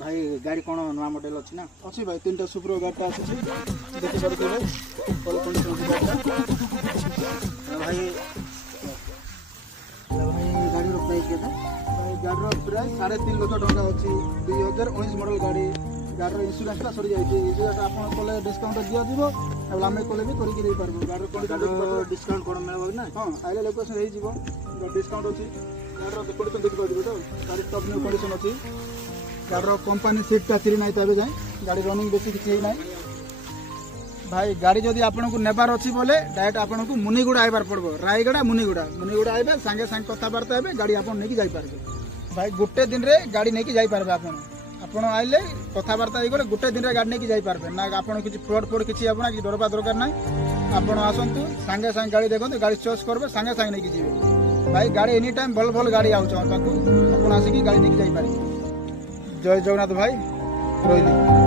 भाई गाड़ी कौन नुआ मॉडल अच्छी ना अच्छी भाई 3टा सुपर गाड़ी आसी देखि पारे भाई कल कंडीशन गाड़ी भाई गाड़ी रो प्राइस केता भाई गाड़ी रो प्राइस 3.5 लाख टका अछि 2019 मॉडल गाड़ी गाड़ी रो इंश्योरेंस टा सरी जाई इंश्योरेंस आपन कोले डिस्काउंट दिया दिबो अब आमे कोले भी करि के दे पारबो गाड़ी रो कंडीशन डिस्काउंट कोन मिलबो ना हां आइले लोकेशन हेई जीवो डिस्काउंट अछि गाड़ी रो कंडीशन देखि पारबो तो गाड़ी टॉप न्यू कंडीशन अछि गाड़ी रो कंपनी सीट टा चिरी नाही तबे जाय गाड़ी रनिंग बेसी किछि नाही भाई गाड़ी जदि आपन को नेबार अछि बोले डायरेक्ट आपन को मुनिगुड़ा आइबार पड़बो रायगड़ा मुनिगुड़ा आइबे संगे संग कथा बार्ता हेबे गाड़ी आपन नेकी जाई पारबे भाई गुटे दिन रे गाड़ी नेकी जाई पारबे आपन आइले कथा बार्ता हे गले गुटे दिन रे गाड़ी नेकी जाई पारबे ना आपन किछि फ्रॉड किछि आपन कि डरबा दरकार नाही आपन आसंतु संगे संग गाड़ी देखंतु गाड़ी चॉइस करबे संगे संग नेकी जीवे भाई गाड़ी एनी टाइम भल भल गाड़ी आउछ आपन आसी की गाड़ी नेकी जाई पारबे जय जगन्नाथ भाई रोइली।